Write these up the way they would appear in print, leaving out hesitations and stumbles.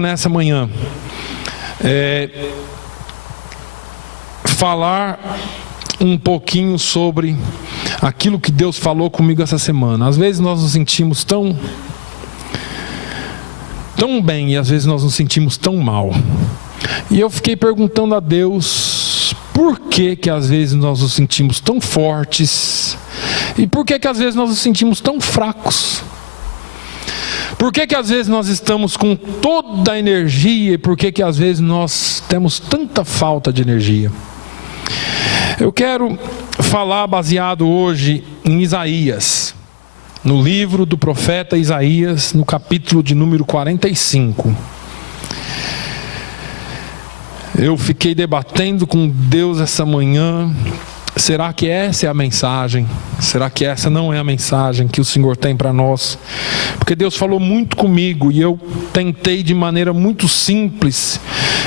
Nessa manhã, falar um pouquinho sobre aquilo que Deus falou comigo essa semana. Às vezes nós nos sentimos tão bem e às vezes nós nos sentimos tão mal. E eu fiquei perguntando a Deus por que às vezes nós nos sentimos tão fortes e por que às vezes nós nos sentimos tão fracos. Por que às vezes nós estamos com toda a energia e por que às vezes nós temos tanta falta de energia? Eu quero falar baseado hoje em Isaías, no livro do profeta Isaías, no capítulo de número 45. Eu fiquei debatendo com Deus essa manhã. Será que essa é a mensagem? Será que essa não é a mensagem que o Senhor tem para nós? Porque Deus falou muito comigo e eu tentei de maneira muito simples.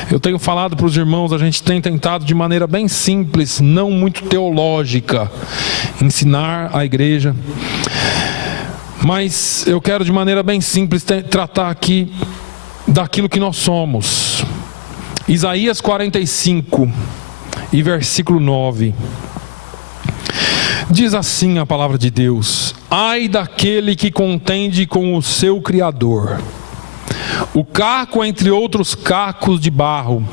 Eu tenho falado para os irmãos, a gente tem tentado de maneira bem simples, não muito teológica, ensinar a igreja. Mas eu quero de maneira bem simples tratar aqui daquilo que nós somos. Isaías 45 e versículo 9. Diz assim a palavra de Deus: ai daquele que contende com o seu Criador, o caco entre outros cacos de barro.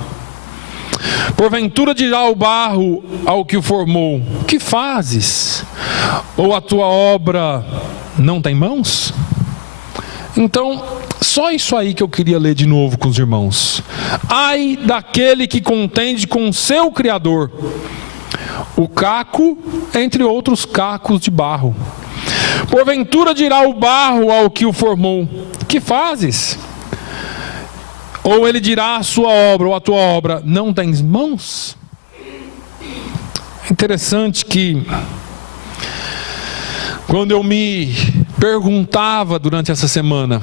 Porventura dirá o barro ao que o formou: que fazes? Ou a tua obra não tem mãos? Então, só isso aí que eu queria ler de novo com os irmãos. Ai daquele que contende com o seu Criador, o caco entre outros cacos de barro. Porventura dirá o barro ao que o formou: que fazes? Ou ele dirá a sua obra, ou a tua obra, não tens mãos? Interessante que quando eu me perguntava durante essa semana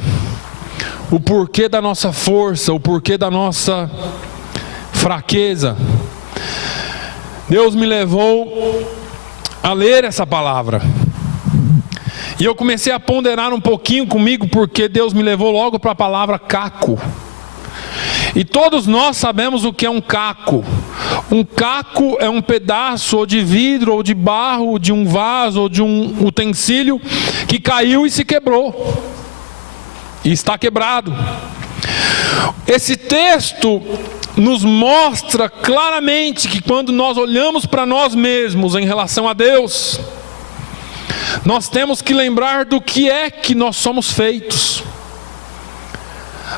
o porquê da nossa força, o porquê da nossa fraqueza, Deus me levou a ler essa palavra. E eu comecei a ponderar um pouquinho comigo, porque Deus me levou logo para a palavra caco. E todos nós sabemos o que é um caco. Um caco é um pedaço ou de vidro, ou de barro, de um vaso, ou de um utensílio que caiu e se quebrou. E está quebrado. Esse texto nos mostra claramente que quando nós olhamos para nós mesmos em relação a Deus, nós temos que lembrar do que é que nós somos feitos.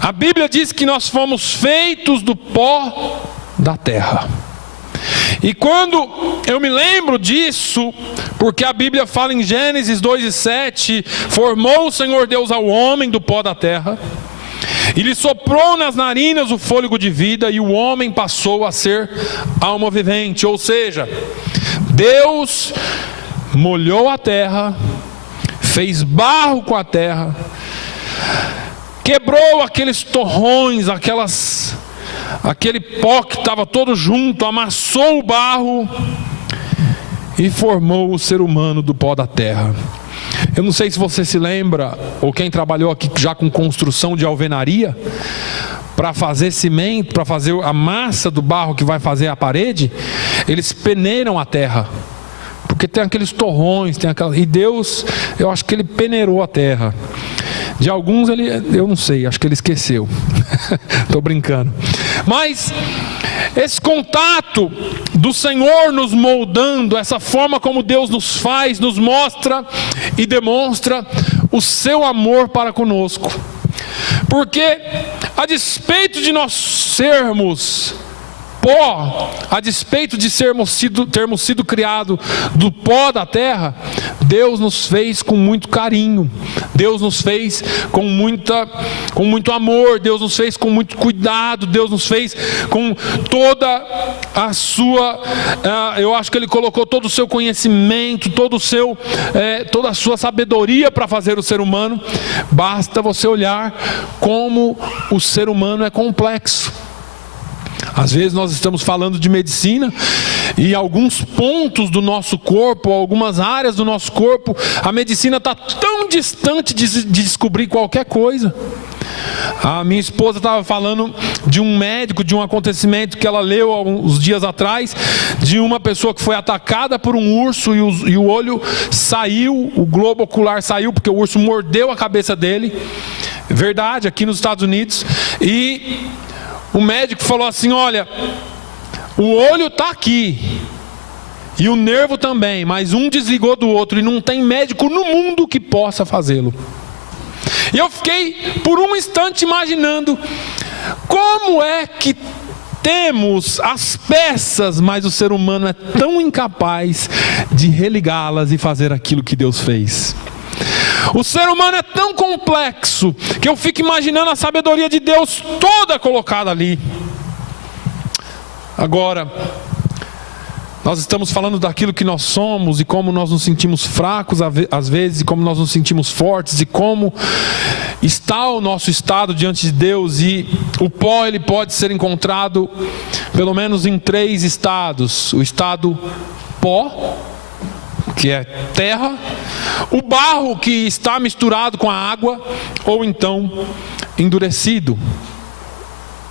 A Bíblia diz que nós fomos feitos do pó da terra. E quando eu me lembro disso, porque a Bíblia fala em Gênesis 2:7, formou o Senhor Deus ao homem do pó da terra, e lhe soprou nas narinas o fôlego de vida, e o homem passou a ser alma vivente. Ou seja, Deus molhou a terra, fez barro com a terra, quebrou aqueles torrões, aquele pó que estava todo junto, amassou o barro e formou o ser humano do pó da terra. Eu não sei se você se lembra, ou quem trabalhou aqui já com construção de alvenaria, para fazer cimento, para fazer a massa do barro que vai fazer a parede, eles peneiram a terra, porque tem aqueles torrões, e Deus, eu acho que Ele peneirou a terra. De alguns eu não sei, acho que Ele esqueceu. Estou brincando. Mas esse contato do Senhor nos moldando, essa forma como Deus nos faz, nos mostra e demonstra o seu amor para conosco. Porque a despeito de nós sermos pó, a despeito de termos sido criados do pó da terra, Deus nos fez com muito carinho, Deus nos fez com muito amor, Deus nos fez com muito cuidado, Deus nos fez com toda a sua, eu acho que Ele colocou todo o seu conhecimento, toda a sua sabedoria para fazer o ser humano. Basta você olhar como o ser humano é complexo. Às vezes nós estamos falando de medicina e alguns pontos do nosso corpo, algumas áreas do nosso corpo, a medicina está tão distante de descobrir qualquer coisa. A minha esposa estava falando de um médico, de um acontecimento que ela leu há uns dias atrás, de uma pessoa que foi atacada por um urso e o olho saiu, o globo ocular saiu porque o urso mordeu a cabeça dele. Verdade, aqui nos Estados Unidos. E o médico falou assim: olha, o olho está aqui e o nervo também, mas um desligou do outro e não tem médico no mundo que possa fazê-lo. E eu fiquei por um instante imaginando como é que temos as peças, mas o ser humano é tão incapaz de religá-las e fazer aquilo que Deus fez. O ser humano é tão complexo que eu fico imaginando a sabedoria de Deus toda colocada ali. Agora, nós estamos falando daquilo que nós somos e como nós nos sentimos fracos às vezes, e como nós nos sentimos fortes, e como está o nosso estado diante de Deus. E o pó, ele pode ser encontrado pelo menos em 3 estados: o estado pó, que é terra, o barro que está misturado com a água, ou então endurecido,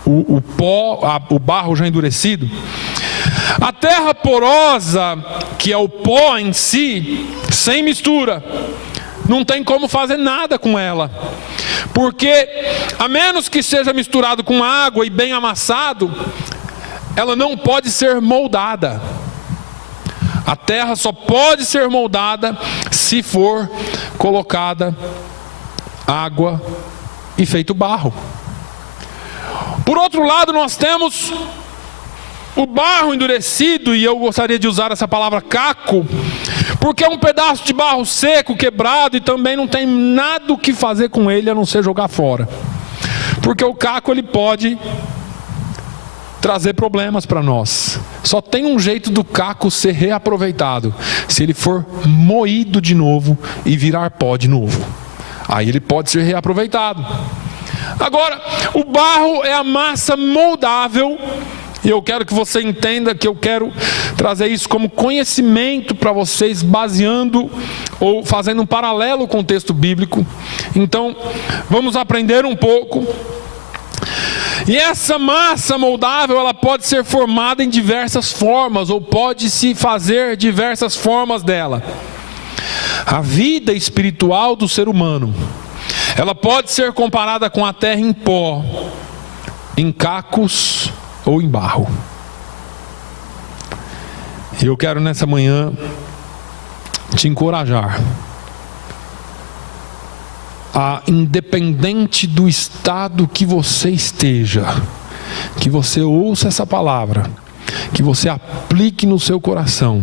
o pó, o barro já endurecido. A terra porosa, que é o pó em si, sem mistura, não tem como fazer nada com ela, porque a menos que seja misturado com água e bem amassado, ela não pode ser moldada. A terra só pode ser moldada se for colocada água e feito barro. Por outro lado, nós temos o barro endurecido, e eu gostaria de usar essa palavra caco, porque é um pedaço de barro seco, quebrado, e também não tem nada o que fazer com ele a não ser jogar fora. Porque o caco, ele pode trazer problemas para nós. Só tem um jeito do caco ser reaproveitado: se ele for moído de novo e virar pó de novo. Aí ele pode ser reaproveitado. Agora, o barro é a massa moldável. E eu quero que você entenda que eu quero trazer isso como conhecimento para vocês, baseando ou fazendo um paralelo com o texto bíblico. Então, vamos aprender um pouco. E essa massa moldável, ela pode ser formada em diversas formas, ou pode-se fazer diversas formas dela. A vida espiritual do ser humano, ela pode ser comparada com a terra em pó, em cacos ou em barro. E eu quero nessa manhã te encorajar a, independente do estado que você esteja, que você ouça essa palavra, que você aplique no seu coração,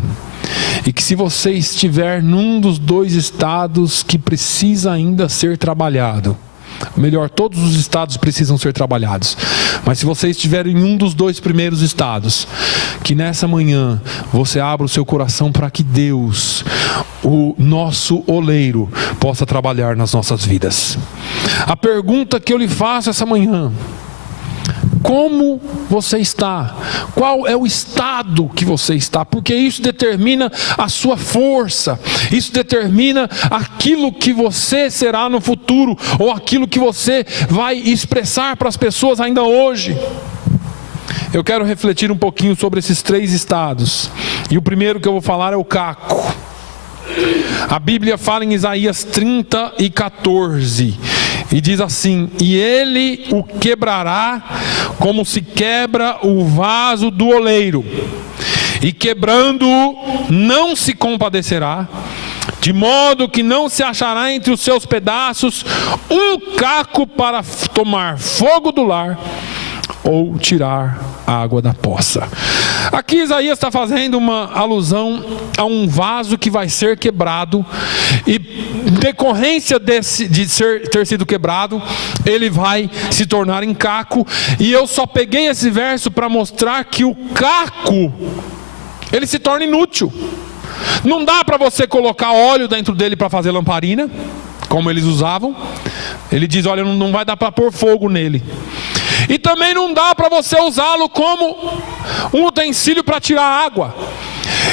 e que se você estiver num dos 2 estados que precisa ainda ser trabalhado, melhor, todos os estados precisam ser trabalhados, mas se você estiver em um dos 2 primeiros estados, que nessa manhã você abra o seu coração para que Deus, o nosso oleiro, possa trabalhar nas nossas vidas. A pergunta que eu lhe faço essa manhã: como você está? Qual é o estado que você está? Porque isso determina a sua força, isso determina aquilo que você será no futuro, ou aquilo que você vai expressar para as pessoas ainda hoje. Eu quero refletir um pouquinho sobre esses 3 estados, e o primeiro que eu vou falar é o caco. A Bíblia fala em Isaías 30:14, e diz assim: e ele o quebrará como se quebra o vaso do oleiro, e quebrando-o não se compadecerá, de modo que não se achará entre os seus pedaços um caco para tomar fogo do lar, ou tirar água da poça. Aqui Isaías está fazendo uma alusão a um vaso que vai ser quebrado, e decorrência de ter sido quebrado, ele vai se tornar em caco. E eu só peguei esse verso para mostrar que o caco, ele se torna inútil. Não dá para você colocar óleo dentro dele para fazer lamparina, como eles usavam. Ele diz: olha, não vai dar para pôr fogo nele. E também não dá para você usá-lo como um utensílio para tirar água.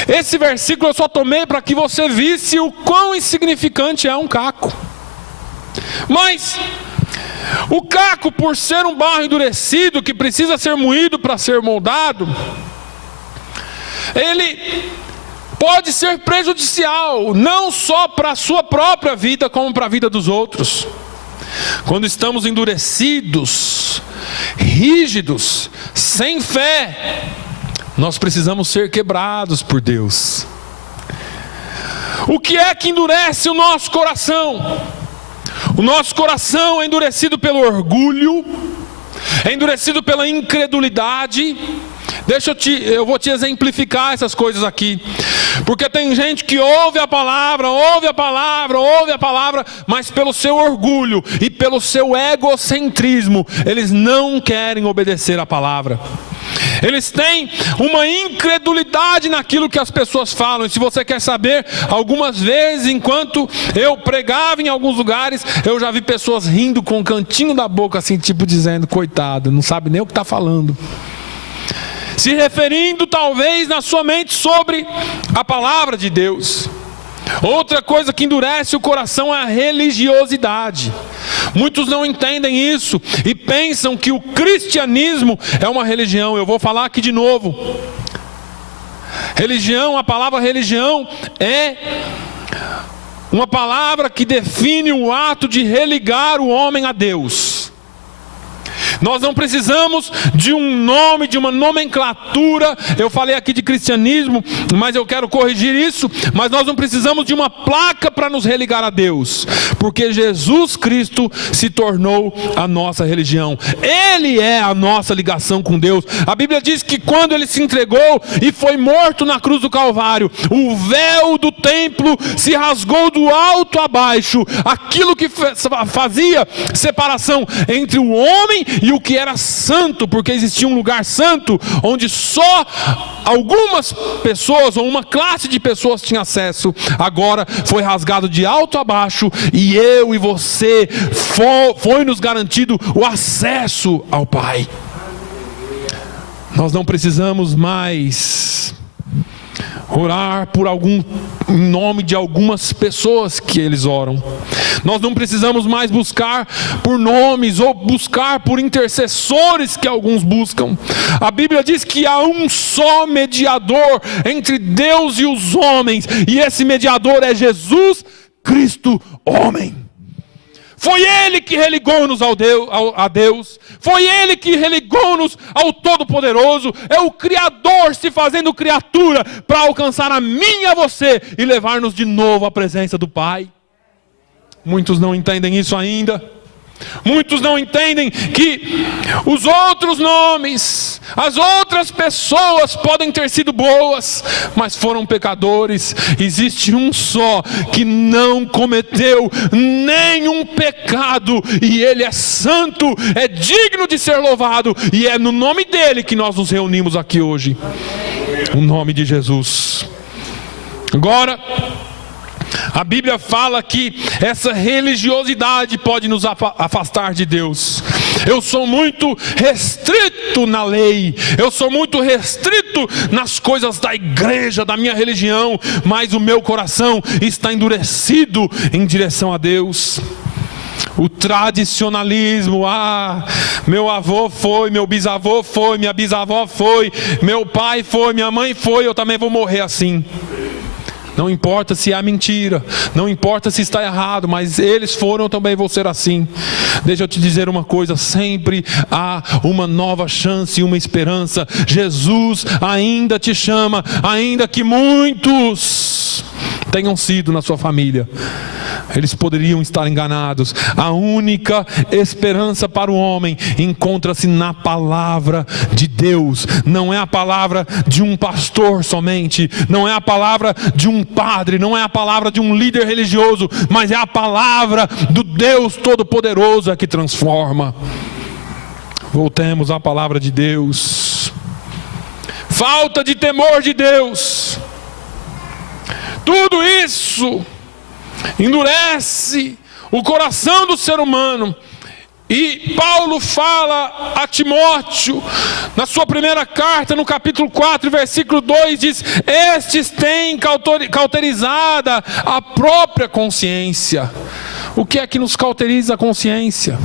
Esse versículo eu só tomei para que você visse o quão insignificante é um caco. Mas O caco, por ser um barro endurecido que precisa ser moído para ser moldado, ele pode ser prejudicial, não só para a sua própria vida, como para a vida dos outros. Quando estamos endurecidos, rígidos, sem fé, nós precisamos ser quebrados por Deus. O que é que endurece o nosso coração? O nosso coração é endurecido pelo orgulho, é endurecido pela incredulidade. Eu vou te exemplificar essas coisas aqui. Porque tem gente que ouve a palavra, mas pelo seu orgulho e pelo seu egocentrismo, eles não querem obedecer a palavra. Eles têm uma incredulidade naquilo que as pessoas falam. E se você quer saber, algumas vezes, enquanto eu pregava em alguns lugares, eu já vi pessoas rindo com o cantinho da boca, assim, tipo dizendo: coitado, não sabe nem o que está falando. Se referindo talvez na sua mente sobre a palavra de Deus. Outra coisa que endurece o coração é a religiosidade. Muitos não entendem isso e pensam que o cristianismo é uma religião. Eu vou falar aqui de novo. Religião, a palavra religião é uma palavra que define o ato de religar o homem a Deus. Nós não precisamos de um nome, de uma nomenclatura. Eu falei aqui de cristianismo, mas eu quero corrigir isso. Mas nós não precisamos de uma placa para nos religar a Deus, porque Jesus Cristo se tornou a nossa religião. Ele é a nossa ligação com Deus. A Bíblia diz que quando Ele se entregou e foi morto na cruz do Calvário, o véu do templo se rasgou do alto a baixo. Aquilo que fazia separação entre o homem e o que era santo, porque existia um lugar santo onde só algumas pessoas ou uma classe de pessoas tinha acesso, agora foi rasgado de alto a baixo, e eu e você foi nos garantido o acesso ao Pai. Nós não precisamos mais orar por em nome de algumas pessoas que eles oram. Nós não precisamos mais buscar por nomes ou buscar por intercessores que alguns buscam. A Bíblia diz que há um só mediador entre Deus e os homens, e esse mediador é Jesus Cristo, homem. Foi Ele que religou-nos a Deus. Foi Ele que religou-nos ao Todo-Poderoso. É o Criador se fazendo criatura para alcançar a mim e a você e levar-nos de novo à presença do Pai. Muitos não entendem isso ainda. Muitos não entendem que os outros nomes, as outras pessoas podem ter sido boas, mas foram pecadores. Existe um só que não cometeu nenhum pecado, e Ele é santo, é digno de ser louvado, e é no nome dEle que nós nos reunimos aqui hoje. O nome de Jesus. Agora, a Bíblia fala que essa religiosidade pode nos afastar de Deus. Eu sou muito restrito na lei, eu sou muito restrito nas coisas da igreja, da minha religião, mas o meu coração está endurecido em direção a Deus. O tradicionalismo, meu avô foi, meu bisavô foi, minha bisavó foi, meu pai foi, minha mãe foi, eu também vou morrer assim. Não importa se há mentira, não importa se está errado, mas eles foram, eu também vou ser assim. Deixa eu te dizer uma coisa: sempre há uma nova chance e uma esperança. Jesus ainda te chama, ainda que muitos tenham sido na sua família. Eles poderiam estar enganados. A única esperança para o homem encontra-se na palavra de Deus. Não é a palavra de um pastor somente, não é a palavra de um padre, não é a palavra de um líder religioso, mas é a palavra do Deus Todo-Poderoso que transforma. Voltemos à palavra de Deus. Falta de temor de Deus, tudo isso endurece o coração do ser humano. E Paulo fala a Timóteo, na sua primeira carta, no capítulo 4, versículo 2, diz: estes têm cauterizada a própria consciência. O que é que nos cauteriza a consciência?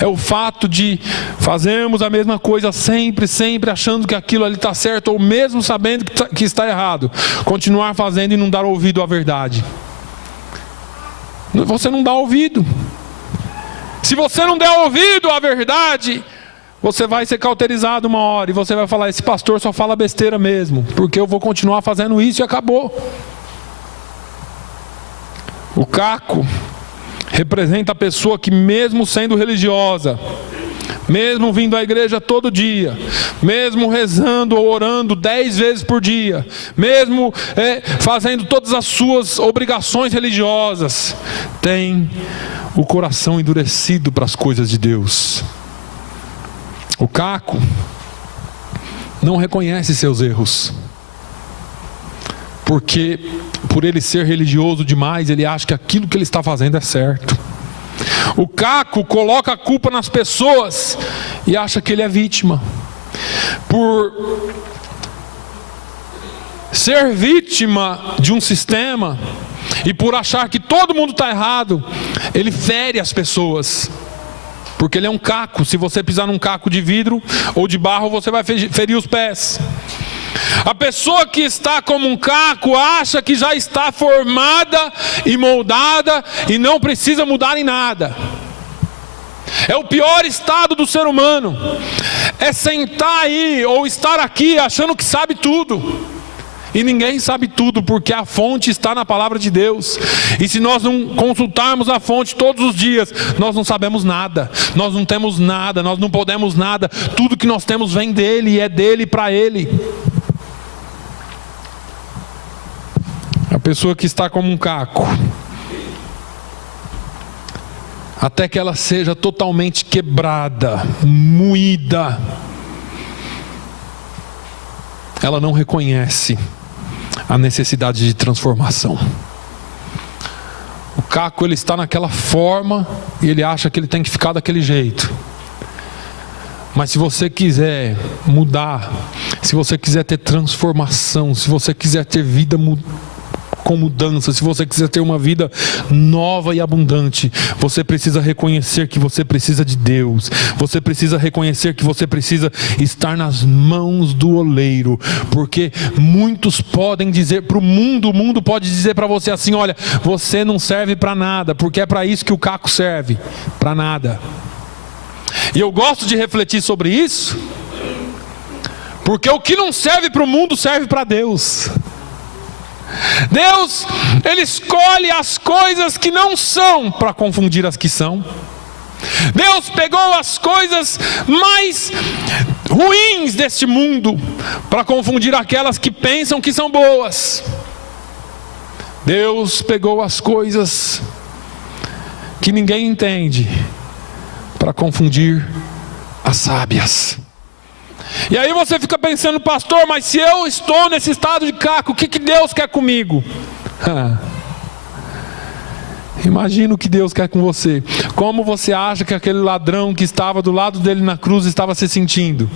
É o fato de fazermos a mesma coisa sempre, sempre achando que aquilo ali está certo, ou mesmo sabendo que está errado, continuar fazendo e não dar ouvido à verdade. Você não dá ouvido. Se você não der ouvido à verdade, você vai ser cauterizado uma hora e você vai falar: esse pastor só fala besteira mesmo, porque eu vou continuar fazendo isso e acabou. O caco representa a pessoa que, mesmo sendo religiosa, mesmo vindo à igreja todo dia, mesmo rezando ou orando 10 vezes por dia, mesmo fazendo todas as suas obrigações religiosas, tem o coração endurecido para as coisas de Deus. O caco não reconhece seus erros, porque por ele ser religioso demais, ele acha que aquilo que ele está fazendo é certo. O caco coloca a culpa nas pessoas e acha que ele é vítima. Por ser vítima de um sistema e por achar que todo mundo está errado, ele fere as pessoas. Porque ele é um caco. Se você pisar num caco de vidro ou de barro, você vai ferir os pés. A pessoa que está como um caco acha que já está formada e moldada e não precisa mudar em nada. É o pior estado do ser humano. É sentar aí ou estar aqui achando que sabe tudo. E ninguém sabe tudo, porque a fonte está na palavra de Deus. E se nós não consultarmos a fonte todos os dias, nós não sabemos nada. Nós não temos nada, nós não podemos nada. Tudo que nós temos vem dele e é dele para ele. A pessoa que está como um caco, até que ela seja totalmente quebrada, moída, ela não reconhece a necessidade de transformação. O caco, ele está naquela forma e ele acha que ele tem que ficar daquele jeito. Mas se você quiser mudar, se você quiser ter transformação, se você quiser ter vida com mudança, se você quiser ter uma vida nova e abundante, você precisa reconhecer que você precisa de Deus. Você precisa reconhecer que você precisa estar nas mãos do oleiro, porque muitos podem dizer para o mundo pode dizer para você assim: olha, você não serve para nada, porque é para isso que o caco serve, para nada. E eu gosto de refletir sobre isso, porque o que não serve para o mundo serve para Deus. Deus, Ele escolhe as coisas que não são para confundir as que são. Deus pegou as coisas mais ruins deste mundo para confundir aquelas que pensam que são boas. Deus pegou as coisas que ninguém entende para confundir as sábias. E aí você fica pensando: pastor, mas se eu estou nesse estado de caco, o que Deus quer comigo? Imagina o que Deus quer com você. Como você acha que aquele ladrão que estava do lado dele na cruz estava se sentindo?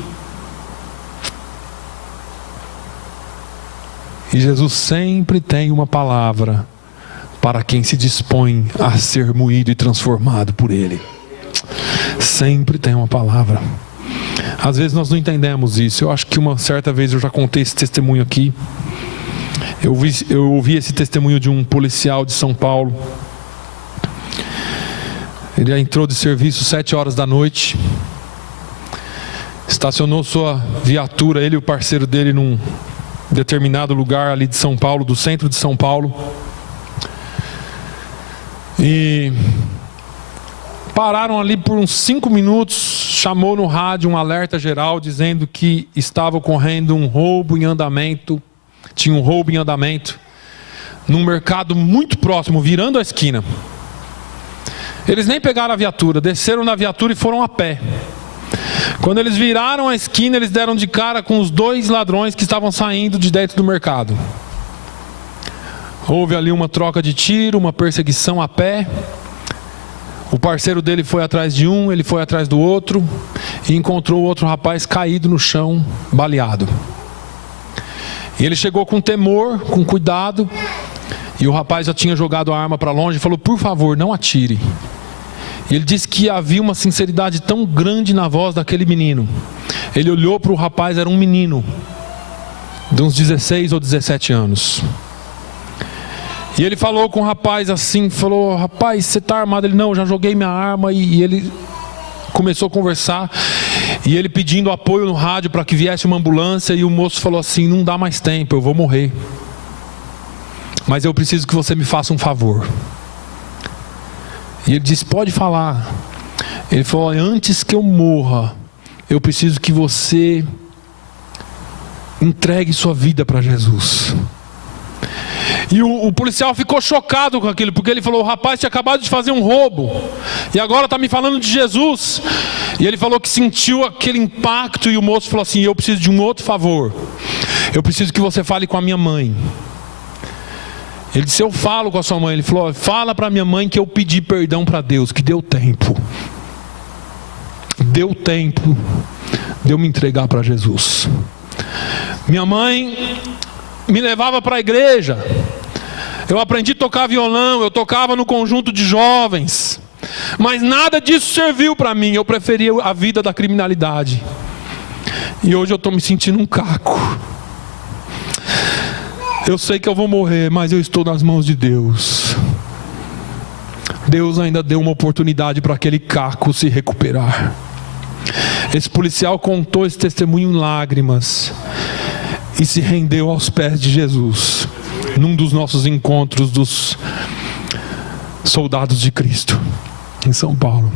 E Jesus sempre tem uma palavra para quem se dispõe a ser moído e transformado por Ele. Sempre tem uma palavra. Às vezes nós não entendemos isso. Eu acho que uma certa vez eu já contei esse testemunho aqui. Eu ouvi esse testemunho de um policial de São Paulo. Ele entrou de serviço 7 horas da noite, estacionou sua viatura, ele e o parceiro dele, num determinado lugar ali de São Paulo, do centro de São Paulo, e pararam ali por uns 5 minutos. Chamou no rádio um alerta geral dizendo que estava ocorrendo um roubo em andamento. Tinha um roubo em andamento num mercado muito próximo, virando a esquina. Eles nem pegaram a viatura, desceram na viatura e foram a pé. Quando eles viraram a esquina, eles deram de cara com os 2 ladrões que estavam saindo de dentro do mercado. Houve ali uma troca de tiro, uma perseguição a pé. O parceiro dele foi atrás de um, ele foi atrás do outro e encontrou o outro rapaz caído no chão, baleado. E ele chegou com temor, com cuidado, e o rapaz já tinha jogado a arma para longe e falou: por favor, não atire. E ele disse que havia uma sinceridade tão grande na voz daquele menino. Ele olhou para o rapaz, era um menino de uns 16 ou 17 anos. E ele falou com o rapaz assim, falou: rapaz, você está armado? Ele: não, eu já joguei minha arma. E ele começou a conversar, e ele pedindo apoio no rádio para que viesse uma ambulância. E o moço falou assim: não dá mais tempo, eu vou morrer, mas eu preciso que você me faça um favor. E ele disse: pode falar. Ele falou: antes que eu morra, eu preciso que você entregue sua vida para Jesus. E o policial ficou chocado com aquilo, porque ele falou: o rapaz tinha acabado de fazer um roubo e agora está me falando de Jesus. E ele falou que sentiu aquele impacto. E o moço falou assim: eu preciso de um outro favor, eu preciso que você fale com a minha mãe. Ele disse: eu falo com a sua mãe. Ele falou: fala para minha mãe que eu pedi perdão para Deus, que deu tempo de eu me entregar para Jesus. Minha mãe me levava para a igreja, eu aprendi a tocar violão, eu tocava no conjunto de jovens, mas nada disso serviu para mim. Eu preferia a vida da criminalidade, e hoje eu estou me sentindo um caco. Eu sei que eu vou morrer, mas eu estou nas mãos de Deus. Deus ainda deu uma oportunidade para aquele caco se recuperar. Esse policial contou esse testemunho em lágrimas e se rendeu aos pés de Jesus, num dos nossos encontros dos soldados de Cristo, em São Paulo.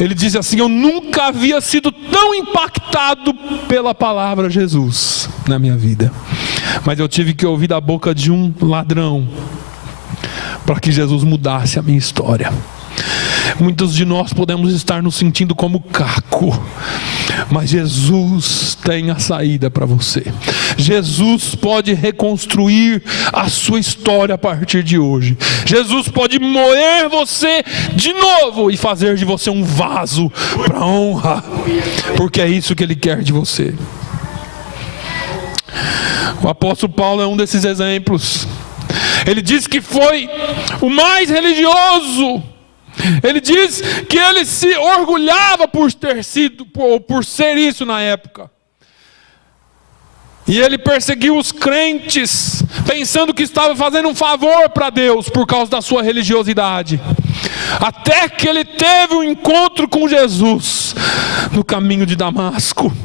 Ele disse assim: eu nunca havia sido tão impactado pela palavra Jesus na minha vida, mas eu tive que ouvir da boca de um ladrão para que Jesus mudasse a minha história. Muitos de nós podemos estar nos sentindo como caco, mas Jesus tem a saída para você. Jesus pode reconstruir a sua história a partir de hoje. Jesus pode moer você de novo e fazer de você um vaso para a honra, porque é isso que Ele quer de você. O apóstolo Paulo é um desses exemplos. Ele diz que foi o mais religioso. Ele diz que ele se orgulhava por ser isso na época. E ele perseguiu os crentes, pensando que estava fazendo um favor para Deus por causa da sua religiosidade. Até que ele teve um encontro com Jesus no caminho de Damasco.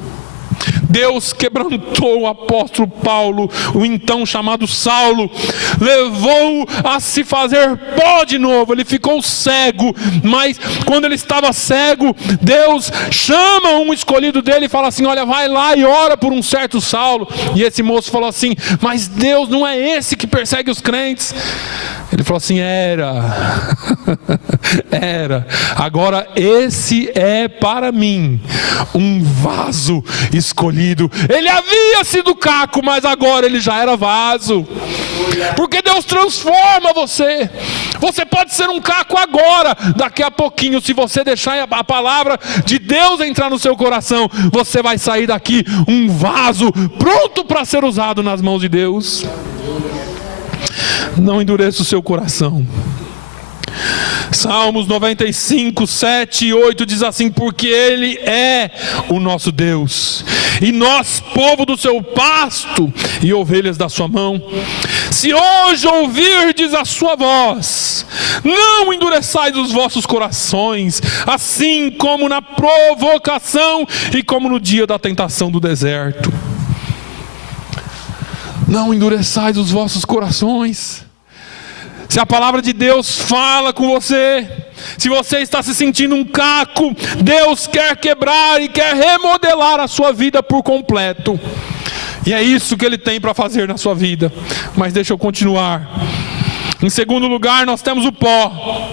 Deus quebrantou o apóstolo Paulo, o então chamado Saulo, levou-o a se fazer pó de novo. Ele ficou cego, mas quando ele estava cego, Deus chama um escolhido dele e fala assim: olha, vai lá e ora por um certo Saulo. E esse moço falou assim: mas Deus não é esse que persegue os crentes? Ele falou assim: era, agora esse é para mim um vaso escolhido. Ele havia sido caco, mas agora ele já era vaso, porque Deus transforma você. Você pode ser um caco agora, daqui a pouquinho, se você deixar a palavra de Deus entrar no seu coração, você vai sair daqui um vaso pronto para ser usado nas mãos de Deus. Não endureça o seu coração. Salmos 95, 7 e 8 diz assim: porque Ele é o nosso Deus, e nós povo do seu pasto e ovelhas da sua mão. Se hoje ouvirdes a sua voz, não endureçais os vossos corações, assim como na provocação e como no dia da tentação do deserto. Não endureçais os vossos corações. Se a palavra de Deus fala com você, se você está se sentindo um caco, Deus quer quebrar e quer remodelar a sua vida por completo. E é isso que Ele tem para fazer na sua vida. Mas deixa eu continuar. Em segundo lugar, nós temos o pó.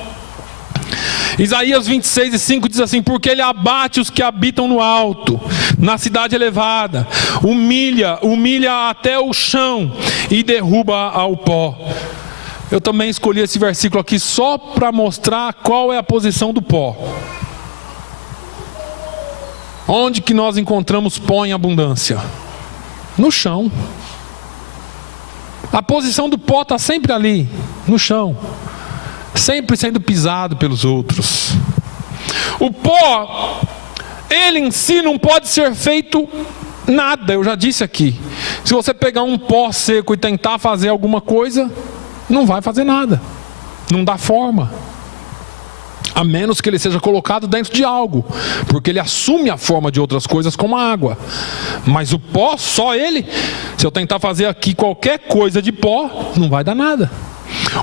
Isaías 26 e 5 diz assim: porque Ele abate os que habitam no alto, na cidade elevada, humilha até o chão e derruba ao pó. Eu também escolhi esse versículo aqui só para mostrar qual é a posição do pó. Onde que nós encontramos pó em abundância? No chão. A posição do pó está sempre ali, no chão. sempre sendo pisado pelos outros. O pó, ele em si não pode ser feito nada, eu já disse aqui. Se você pegar um pó seco e tentar fazer alguma coisa, não vai fazer nada, não dá forma. A menos que ele seja colocado dentro de algo, porque ele assume a forma de outras coisas como a água. Mas o pó, só ele, se eu tentar fazer aqui qualquer coisa de pó, não vai dar nada.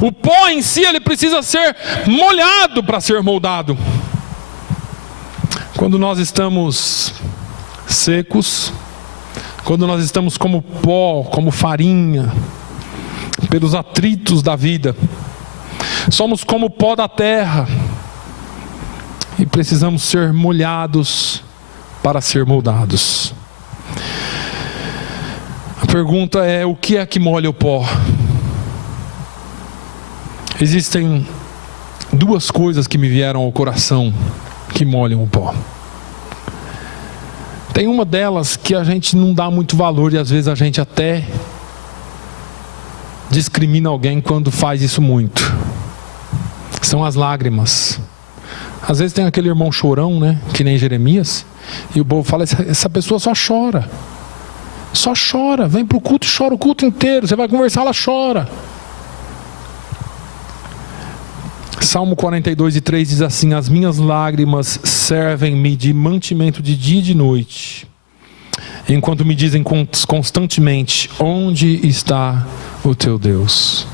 O pó em si, ele precisa ser molhado para ser moldado. Quando nós estamos secos, quando nós estamos como pó, como farinha, pelos atritos da vida, somos como o pó da terra, e precisamos ser molhados para ser moldados. A pergunta é: o que é que molha o pó? Existem duas coisas que me vieram ao coração que molham o pó. Tem uma delas que a gente não dá muito valor, e às vezes a gente até discrimina alguém quando faz isso muito. São as lágrimas. Às vezes tem aquele irmão chorão, né? Que nem Jeremias. E o povo fala: essa pessoa só chora. Só chora. Vem para o culto e chora o culto inteiro. Você vai conversar, ela chora. Salmo 42:3 diz assim: as minhas lágrimas servem-me de mantimento de dia e de noite, enquanto me dizem constantemente: onde está o teu Deus?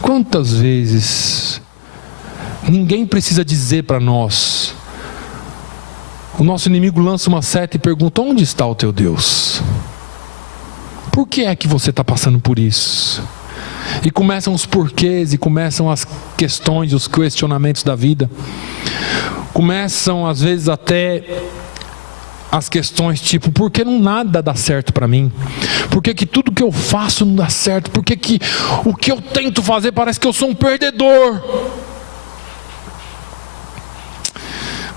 Quantas vezes ninguém precisa dizer para nós, o nosso inimigo lança uma seta e pergunta: onde está o teu Deus? Por que é que você está passando por isso? E começam os porquês, e começam as questões, os questionamentos da vida. Começam às vezes até as questões tipo: por que nada dá certo para mim? Por que tudo que eu faço não dá certo? Por que o que eu tento fazer parece que eu sou um perdedor?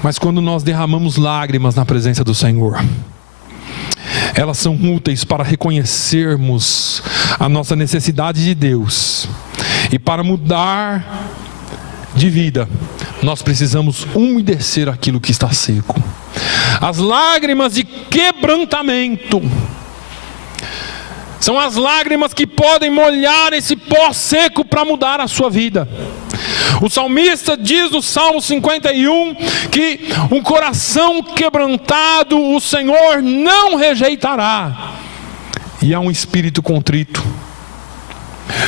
Mas quando nós derramamos lágrimas na presença do Senhor, elas são úteis para reconhecermos a nossa necessidade de Deus. E para mudar de vida, nós precisamos umedecer aquilo que está seco. As lágrimas de quebrantamento são as lágrimas que podem molhar esse pó seco para mudar a sua vida. O salmista diz no Salmo 51 que um coração quebrantado o Senhor não rejeitará, e há um espírito contrito.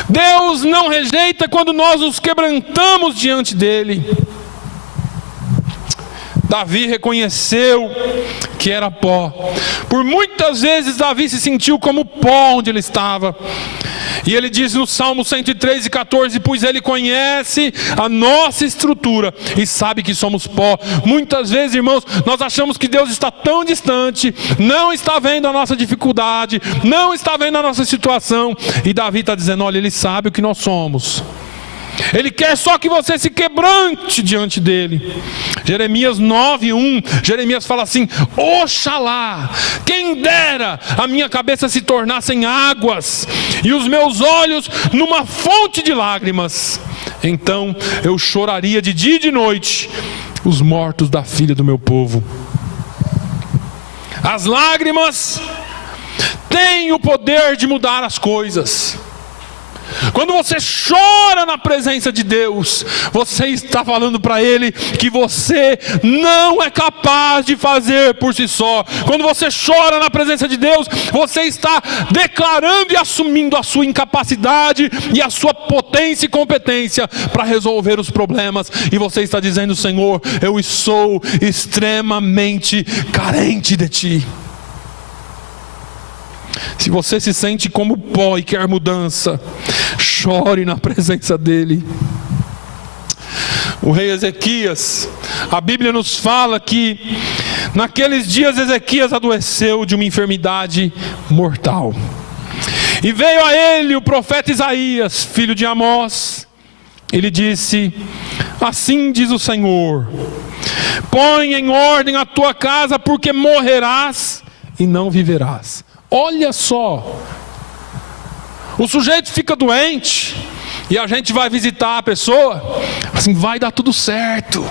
Deus não rejeita quando nós nos quebrantamos diante dele. Davi reconheceu que era pó. Por muitas vezes Davi se sentiu como pó onde ele estava. E ele diz no Salmo 103:14: pois ele conhece a nossa estrutura e sabe que somos pó. Muitas vezes, irmãos, nós achamos que Deus está tão distante, não está vendo a nossa dificuldade, não está vendo a nossa situação. E Davi está dizendo: olha, ele sabe o que nós somos. Ele quer só que você se quebrante diante dele. Jeremias 9:1, Jeremias fala assim: oxalá, quem dera a minha cabeça se tornassem águas e os meus olhos numa fonte de lágrimas. Então eu choraria de dia e de noite os mortos da filha do meu povo. As lágrimas têm o poder de mudar as coisas. Quando você chora na presença de Deus, você está falando para Ele que você não é capaz de fazer por si só. Quando você chora na presença de Deus, você está declarando e assumindo a sua incapacidade e a sua potência e competência para resolver os problemas. E você está dizendo: Senhor, eu sou extremamente carente de Ti. Se você se sente como pó e quer mudança, chore na presença dele. O rei Ezequias, a Bíblia nos fala que naqueles dias Ezequias adoeceu de uma enfermidade mortal. E veio a ele o profeta Isaías, filho de Amós. Ele disse: assim diz o Senhor, põe em ordem a tua casa, porque morrerás e não viverás. Olha só, o sujeito fica doente, E a gente vai visitar a pessoa, assim, vai dar tudo certo,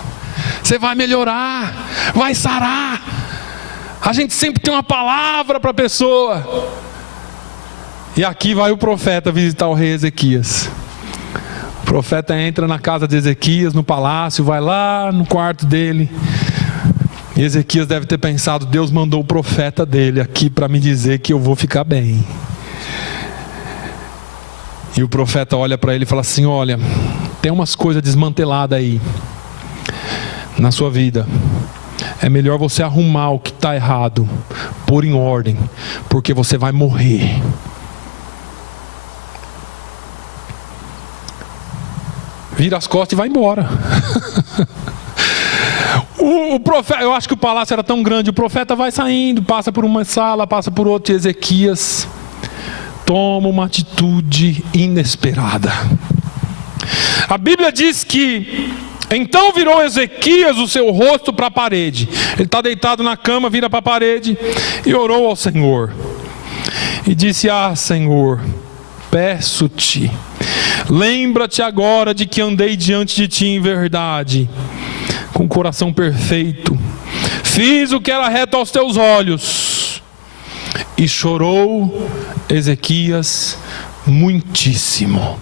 você vai melhorar, vai sarar. A gente sempre tem uma palavra para a pessoa. E aqui vai o profeta visitar o rei Ezequias. O profeta entra na casa de Ezequias, no palácio, vai lá no quarto dele. E Ezequias deve ter pensado: Deus mandou o profeta dele aqui para me dizer que eu vou ficar bem. E o profeta olha para ele e fala assim: olha, tem umas coisas desmanteladas aí na sua vida. É melhor você arrumar o que está errado, pôr em ordem, porque você vai morrer. Vira as costas e vai embora. O profeta, eu acho que o palácio era tão grande, o profeta vai saindo, passa por uma sala, passa por outra, e Ezequias toma uma atitude inesperada. A Bíblia diz que então virou Ezequias o seu rosto para a parede. Ele está deitado na cama, vira para a parede e orou ao Senhor. E disse: ah, Senhor, peço-te, lembra-te agora de que andei diante de ti em verdade, com coração perfeito. Fiz o que era reto aos teus olhos. E chorou Ezequias muitíssimo.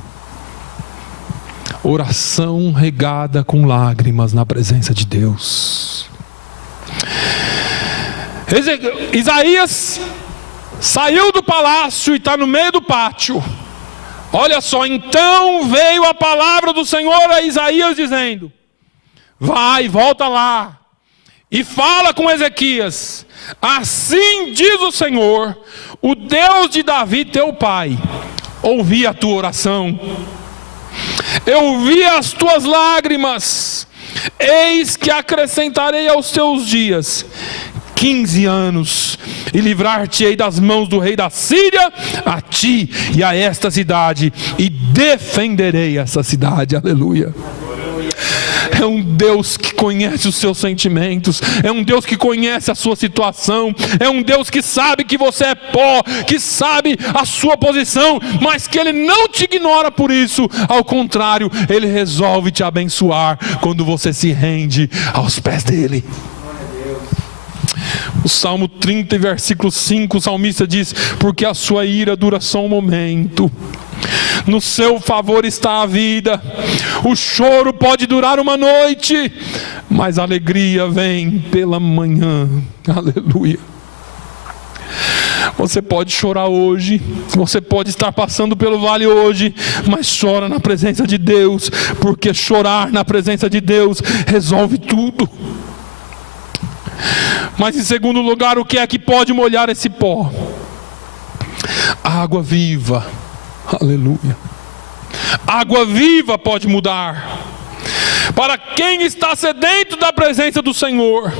Oração regada com lágrimas na presença de Deus. Isaías saiu do palácio e está no meio do pátio. Olha só, então veio a palavra do Senhor a Isaías dizendo: vai, volta lá e fala com Ezequias. Assim diz o Senhor, o Deus de Davi teu pai: ouvi a tua oração, eu vi as tuas lágrimas, eis que acrescentarei aos teus dias 15 anos, e livrar-te-ei das mãos do rei da Síria, a ti e a esta cidade, e defenderei essa cidade. Aleluia. É um Deus que conhece os seus sentimentos, é um Deus que conhece a sua situação, é um Deus que sabe que você é pó, que sabe a sua posição, mas que Ele não te ignora por isso. Ao contrário, Ele resolve te abençoar quando você se rende aos pés dEle. O Salmo 30, versículo 5, o salmista diz: porque a sua ira dura só um momento, no seu favor está a vida. O choro pode durar uma noite, mas a alegria vem pela manhã. Aleluia. Você pode chorar hoje, você pode estar passando pelo vale hoje, mas chora na presença de Deus, porque chorar na presença de Deus resolve tudo. Mas em segundo lugar, o que é que pode molhar esse pó? Água viva. Aleluia. Água viva pode mudar. Para quem está sedento da presença do Senhor.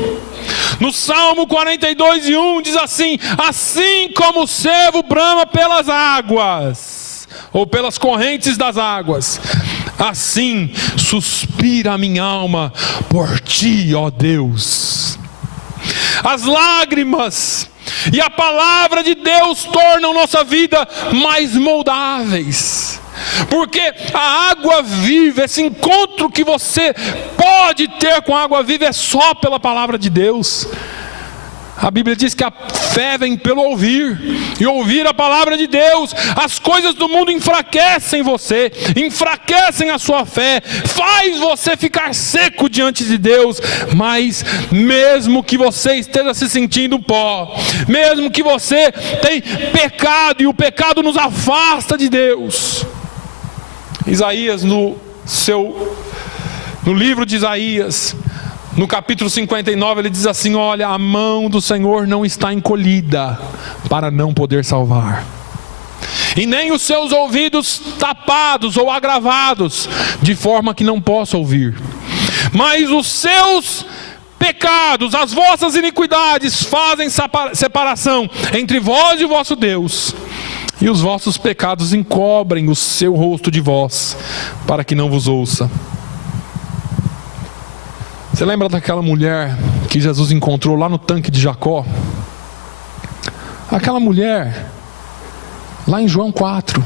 No Salmo 42:1 diz assim: assim como o cervo brama pelas águas, ou pelas correntes das águas, assim suspira a minha alma por ti, ó Deus. As lágrimas e a palavra de Deus tornam nossa vida mais moldáveis, porque a água viva, esse encontro que você pode ter com a água viva, é só pela palavra de Deus. A Bíblia diz que a fé vem pelo ouvir, e ouvir a palavra de Deus. As coisas do mundo enfraquecem você, enfraquecem a sua fé, faz você ficar seco diante de Deus. Mas mesmo que você esteja se sentindo pó, mesmo que você tenha pecado, e o pecado nos afasta de Deus. Isaías, no livro de Isaías, no capítulo 59, ele diz assim: olha, a mão do Senhor não está encolhida para não poder salvar, e nem os seus ouvidos tapados ou agravados, de forma que não possa ouvir. Mas os seus pecados, as vossas iniquidades, fazem separação entre vós e o vosso Deus, e os vossos pecados encobrem o seu rosto de vós, para que não vos ouça. Você lembra daquela mulher que Jesus encontrou lá no tanque de Jacó? Aquela mulher, lá em João 4.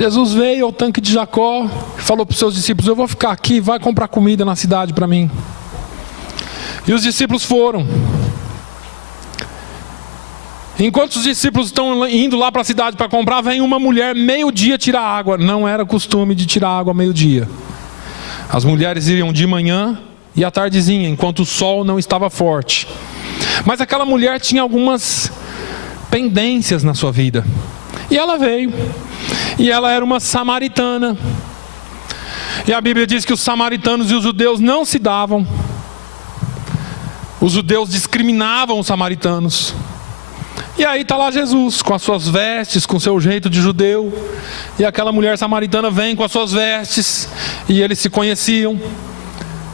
Jesus veio ao tanque de Jacó, falou para os seus discípulos: eu vou ficar aqui, vai comprar comida na cidade para mim. E os discípulos foram. Enquanto os discípulos estão indo lá para a cidade para comprar, vem uma mulher meio-dia tirar água. Não era costume de tirar água meio-dia. As mulheres iriam de manhã e à tardezinha, enquanto o sol não estava forte. Mas aquela mulher tinha algumas pendências na sua vida. E ela veio. E ela era uma samaritana. E a Bíblia diz que os samaritanos e os judeus não se davam. Os judeus discriminavam os samaritanos. E aí está lá Jesus, com as suas vestes, com o seu jeito de judeu. E aquela mulher samaritana vem com as suas vestes. E eles se conheciam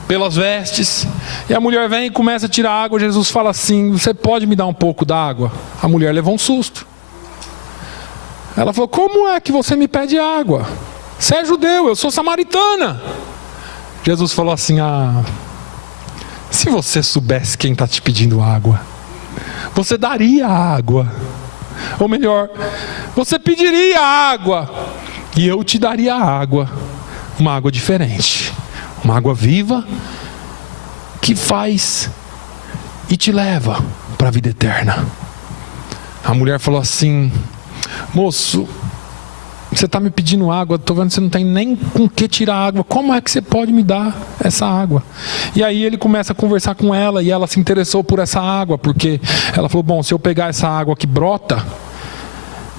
pelas vestes. E a mulher vem e começa a tirar água. Jesus fala assim: você pode me dar um pouco d'água? A mulher levou um susto. Ela falou: como é que você me pede água? Você é judeu, eu sou samaritana. Jesus falou assim: se você soubesse quem está te pedindo água, você daria água. Ou melhor, você pediria água e eu te daria água. Uma água diferente, uma água viva, que faz e te leva para a vida eterna. A mulher falou assim: moço, você está me pedindo água, estou vendo que você não tem nem com que tirar água, como é que você pode me dar essa água? E aí ele começa a conversar com ela, e ela se interessou por essa água, porque ela falou: bom, se eu pegar essa água que brota,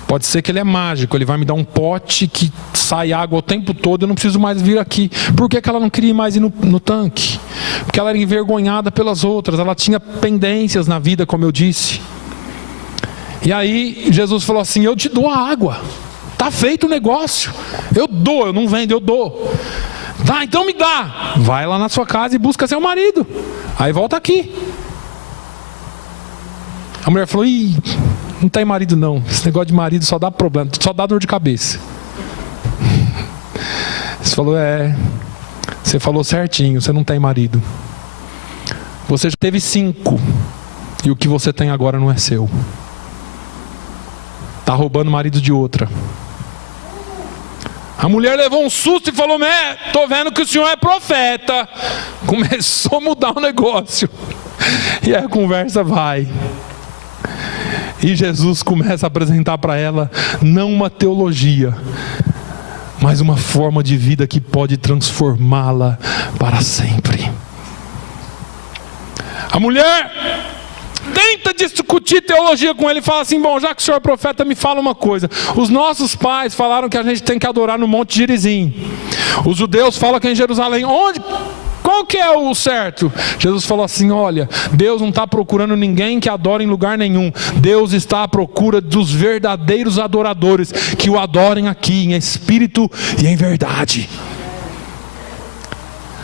pode ser que ele é mágico, ele vai me dar um pote que sai água o tempo todo, eu não preciso mais vir aqui. Por que ela não queria mais ir no tanque? Porque ela era envergonhada pelas outras, ela tinha pendências na vida, como eu disse. E aí Jesus falou assim: eu te dou a água, está feito o negócio, eu dou, eu não vendo, eu dou. Tá, então me dá. Vai lá na sua casa e busca seu marido, aí volta aqui. A mulher falou: ih, não tem marido não, esse negócio de marido só dá problema, só dá dor de cabeça. Você falou: você falou certinho, você não tem marido. Você já teve 5, e o que você tem agora não é seu. Está roubando o marido de outra. A mulher levou um susto e falou: estou vendo que o senhor é profeta. Começou a mudar o negócio. E a conversa vai. E Jesus começa a apresentar para ela não uma teologia, mas uma forma de vida que pode transformá-la para sempre. A mulher tenta discutir teologia com ele e fala assim: bom, já que o senhor é profeta, me fala uma coisa. Os nossos pais falaram que a gente tem que adorar no Monte Gerizim. Os judeus falam que é em Jerusalém. Qual que é o certo? Jesus falou assim: olha, Deus não está procurando ninguém que adore em lugar nenhum. Deus está à procura dos verdadeiros adoradores, que o adorem aqui em espírito e em verdade.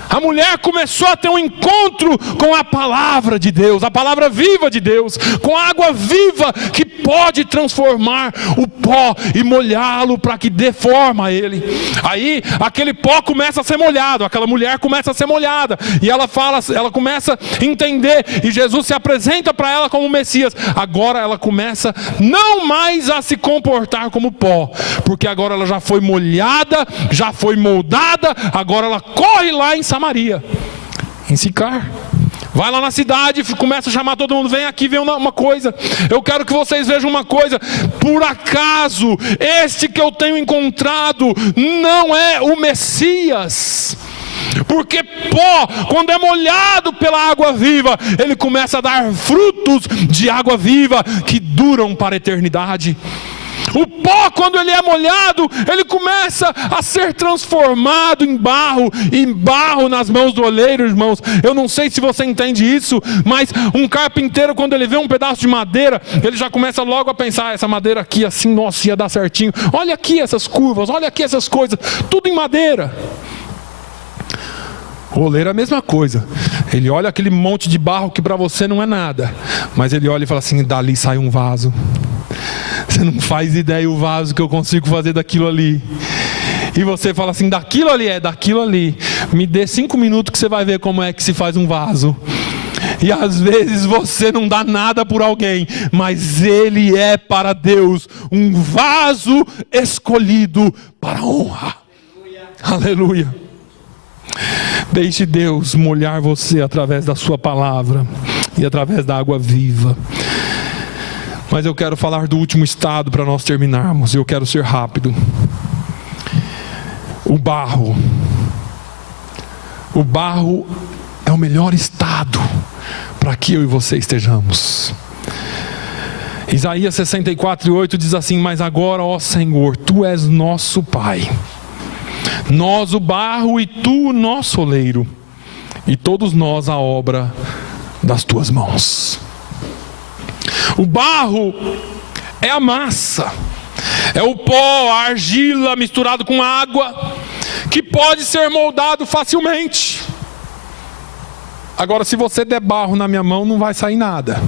A mulher começou a ter um encontro com a palavra de Deus, a palavra viva de Deus, com a água viva que pode transformar o pó e molhá-lo para que dê forma a ele. Aí aquele pó começa a ser molhado, aquela mulher começa a ser molhada, e ela começa a entender, e Jesus se apresenta para ela como Messias. Agora ela começa não mais a se comportar como pó, porque agora ela já foi molhada, já foi moldada, agora ela corre lá em Samaria, em Sicar. Vai lá na cidade, começa a chamar todo mundo: vem aqui ver uma coisa, eu quero que vocês vejam uma coisa. Por acaso este que eu tenho encontrado não é o Messias? Porque pó, quando é molhado pela água viva, ele começa a dar frutos de água viva que duram para a eternidade. O pó, quando ele é molhado, ele começa a ser transformado em barro nas mãos do oleiro, irmãos. Eu não sei se você entende isso, mas um carpinteiro, quando ele vê um pedaço de madeira, ele já começa logo a pensar: essa madeira aqui assim, nossa, ia dar certinho. Olha aqui essas curvas, olha aqui essas coisas, tudo em madeira. O oleiro é a mesma coisa. Ele olha aquele monte de barro que para você não é nada, mas ele olha e fala assim: dali sai um vaso. Você não faz ideia o vaso que eu consigo fazer daquilo ali. E você fala assim: daquilo ali, daquilo ali. Me dê 5 minutos que você vai ver como é que se faz um vaso. E às vezes você não dá nada por alguém, mas ele é para Deus um vaso escolhido para a honra. Aleluia. Deixe Deus molhar você através da sua palavra e através da água viva. Mas eu quero falar do último estado para nós terminarmos. Eu quero ser rápido. O barro. O barro é o melhor estado para que eu e você estejamos. Isaías 64:8 diz assim: mas agora, ó Senhor, Tu és nosso Pai, nós o barro e Tu o nosso oleiro, e todos nós a obra das Tuas mãos. O barro é a massa, é o pó, a argila misturado com água, que pode ser moldado facilmente. Agora, se você der barro na minha mão, não vai sair nada.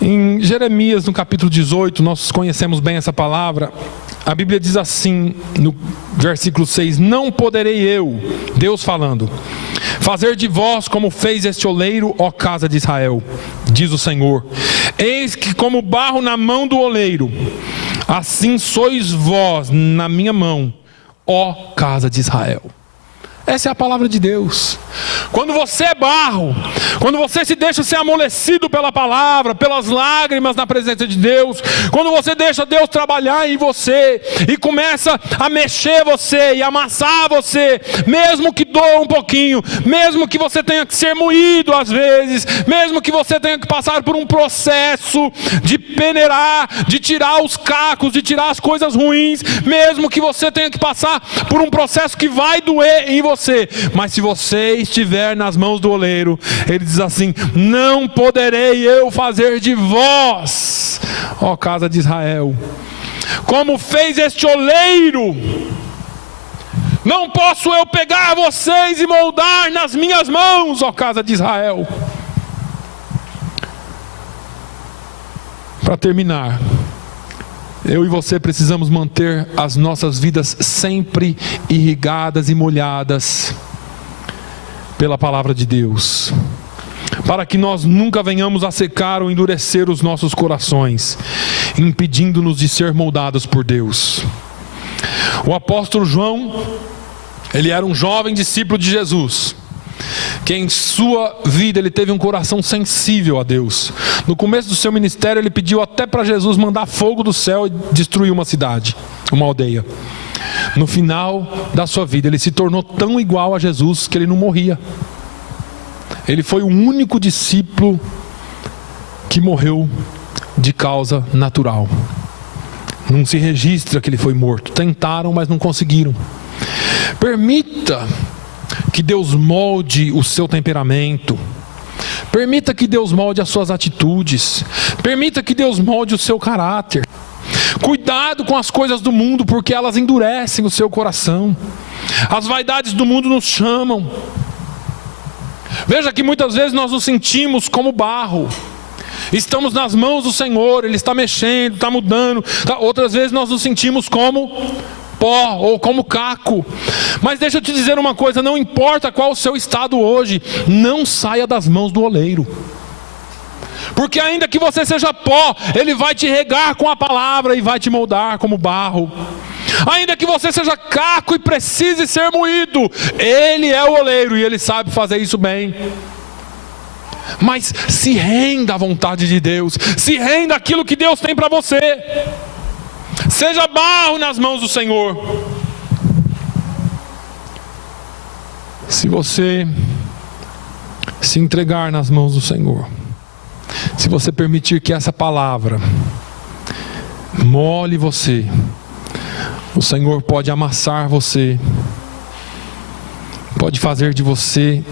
Em Jeremias, no capítulo 18, nós conhecemos bem essa palavra. A Bíblia diz assim, no versículo 6: não poderei eu, Deus falando, fazer de vós como fez este oleiro, ó casa de Israel, diz o Senhor. Eis que como barro na mão do oleiro, assim sois vós na minha mão, ó casa de Israel. Essa é a palavra de Deus. Quando você é barro, quando você se deixa ser amolecido pela palavra, pelas lágrimas na presença de Deus, quando você deixa Deus trabalhar em você e começa a mexer você e amassar você, mesmo que doa um pouquinho, mesmo que você tenha que ser moído às vezes, mesmo que você tenha que passar por um processo de peneirar, de tirar os cacos, de tirar as coisas ruins, mesmo que você tenha que passar por um processo que vai doer em você, mas se você estiver nas mãos do oleiro, ele diz assim: não poderei eu fazer de vós, ó casa de Israel, como fez este oleiro. Não posso eu pegar vocês e moldar nas minhas mãos, ó casa de Israel. Para terminar, eu e você precisamos manter as nossas vidas sempre irrigadas e molhadas pela palavra de Deus, para que nós nunca venhamos a secar ou endurecer os nossos corações, impedindo-nos de ser moldados por Deus. O apóstolo João, ele era um jovem discípulo de Jesus, que em sua vida ele teve um coração sensível a Deus. No começo do seu ministério ele pediu até para Jesus mandar fogo do céu e destruir uma cidade, uma aldeia. No final da sua vida ele se tornou tão igual a Jesus que ele não morria. Ele foi o único discípulo que morreu de causa natural. Não se registra que ele foi morto. Tentaram, mas não conseguiram. Permita que Deus molde o seu temperamento. Permita que Deus molde as suas atitudes. Permita que Deus molde o seu caráter. Cuidado com as coisas do mundo, porque elas endurecem o seu coração. As vaidades do mundo nos chamam. Veja que muitas vezes nós nos sentimos como barro. Estamos nas mãos do Senhor, Ele está mexendo, está mudando. Outras vezes nós nos sentimos como pó ou como caco. Mas deixa eu te dizer uma coisa: não importa qual o seu estado hoje, não saia das mãos do oleiro. Porque ainda que você seja pó, Ele vai te regar com a palavra e vai te moldar como barro. Ainda que você seja caco e precise ser moído, Ele é o oleiro e Ele sabe fazer isso bem. Mas se renda à vontade de Deus, se renda àquilo que Deus tem para você. Seja barro nas mãos do Senhor. Se você se entregar nas mãos do Senhor, se você permitir que essa palavra mole você, o Senhor pode amassar você, pode fazer de você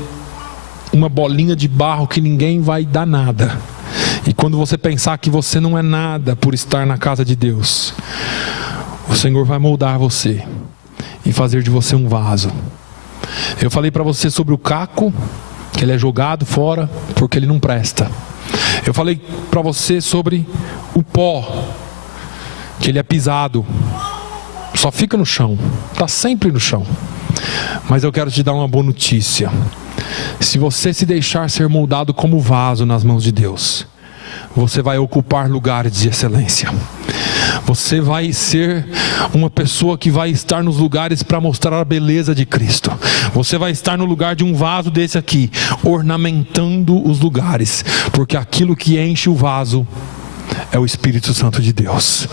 uma bolinha de barro que ninguém vai dar nada. E quando você pensar que você não é nada por estar na casa de Deus, o Senhor vai moldar você e fazer de você um vaso. Eu falei para você sobre o caco, que ele é jogado fora porque ele não presta. Eu falei para você sobre o pó, que ele é pisado, só fica no chão, está sempre no chão. Mas eu quero te dar uma boa notícia. Se você se deixar ser moldado como vaso nas mãos de Deus, você vai ocupar lugares de excelência. Você vai ser uma pessoa que vai estar nos lugares para mostrar a beleza de Cristo. Você vai estar no lugar de um vaso desse aqui, ornamentando os lugares, porque aquilo que enche o vaso é o Espírito Santo de Deus.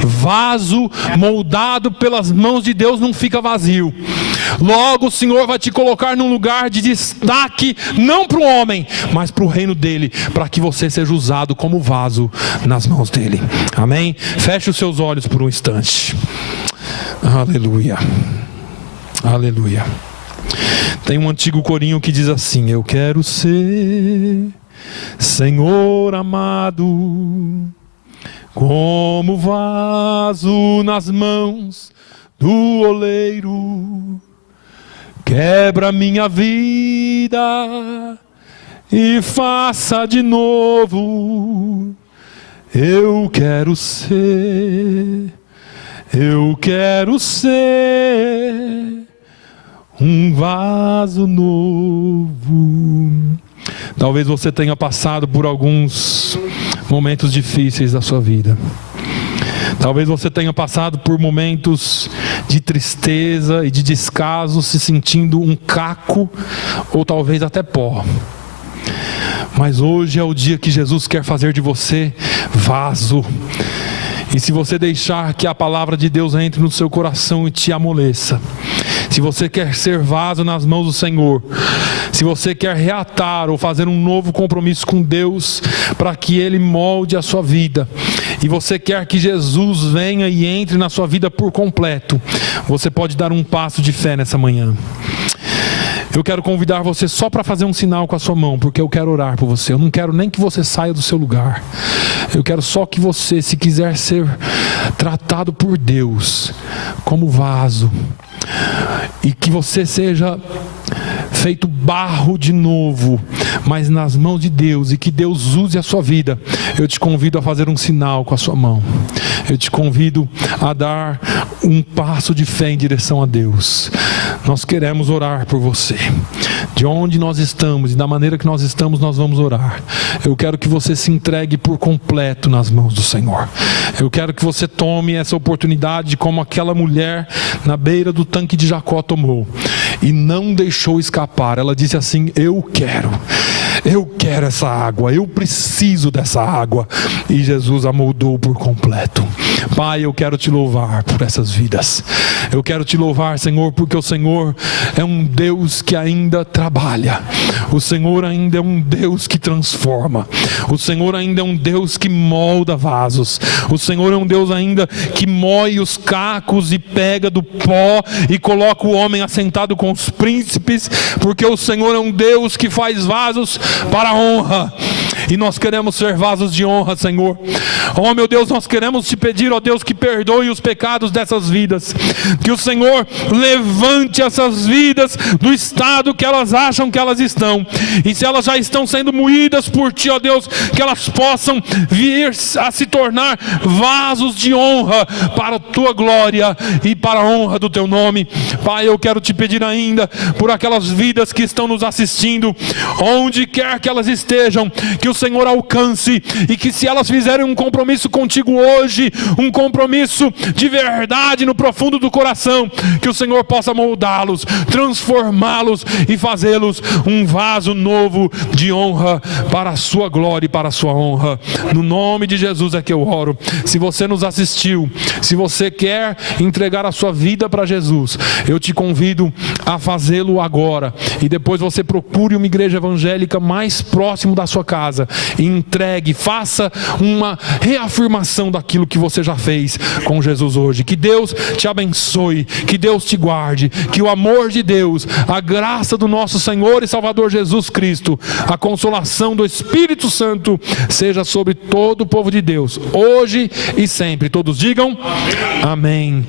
Vaso moldado pelas mãos de Deus não fica vazio. Logo o Senhor vai te colocar num lugar de destaque, não para o homem, mas para o reino dele, para que você seja usado como vaso nas mãos dele. Amém? Feche os seus olhos por um instante. Aleluia. Aleluia. Tem um antigo corinho que diz assim: eu quero ser, Senhor amado, como vaso nas mãos do oleiro. Quebra minha vida e faça de novo. Eu quero ser um vaso novo. Talvez você tenha passado por alguns momentos difíceis da sua vida. Talvez você tenha passado por momentos de tristeza e de descaso, se sentindo um caco ou talvez até pó. Mas hoje é o dia que Jesus quer fazer de você vaso. E se você deixar que a palavra de Deus entre no seu coração e te amoleça, se você quer ser vaso nas mãos do Senhor, se você quer reatar ou fazer um novo compromisso com Deus para que Ele molde a sua vida, e você quer que Jesus venha e entre na sua vida por completo, você pode dar um passo de fé nessa manhã. Eu quero convidar você só para fazer um sinal com a sua mão, porque eu quero orar por você. Eu não quero nem que você saia do seu lugar. Eu quero só que você, se quiser ser tratado por Deus como vaso, e que você seja feito barro de novo, mas nas mãos de Deus, e que Deus use a sua vida, eu te convido a fazer um sinal com a sua mão. Eu te convido a dar um passo de fé em direção a Deus. Nós queremos orar por você. De onde nós estamos e da maneira que nós estamos, nós vamos orar. Eu quero que você se entregue por completo nas mãos do Senhor. Eu quero que você tome essa oportunidade como aquela mulher na beira do tanque de Jacó tomou e não deixou escapar. Ela disse assim: eu quero essa água, eu preciso dessa água. E Jesus a moldou por completo. Pai, eu quero te louvar por essas vidas. Eu quero te louvar, Senhor, porque o Senhor é um Deus que ainda trabalha. O Senhor ainda é um Deus que transforma. O Senhor ainda é um Deus que molda vasos. O Senhor é um Deus ainda que moe os cacos e pega do pó e coloca o homem assentado com os príncipes, porque o Senhor é um Deus que faz vasos para a honra. E nós queremos ser vasos de honra, Senhor. Oh meu Deus, nós queremos te pedir, ó Deus, que perdoe os pecados dessas vidas, que o Senhor levante essas vidas do estado que elas acham que elas estão, e se elas já estão sendo moídas por Ti, ó Deus, que elas possam vir a se tornar vasos de honra para a Tua glória e para a honra do Teu nome. Pai, eu quero te pedir ainda por aquelas vidas que estão nos assistindo, onde quer que elas estejam, que o Senhor alcance, e que se elas fizerem um compromisso contigo hoje, um compromisso de verdade no profundo do coração, que o Senhor possa moldá-los, transformá-los e fazê-los um vaso novo de honra para a sua glória e para a sua honra. No nome de Jesus é que eu oro. Se você nos assistiu, se você quer entregar a sua vida para Jesus, eu te convido a fazê-lo agora, e depois você procure uma igreja evangélica mais próximo da sua casa e entregue, faça uma reafirmação daquilo que você já fez com Jesus hoje. Que Deus te abençoe, que Deus te guarde, que o amor de Deus, a graça do nosso Senhor e Salvador Jesus Cristo, a consolação do Espírito Santo seja sobre todo o povo de Deus, hoje e sempre. Todos digam amém.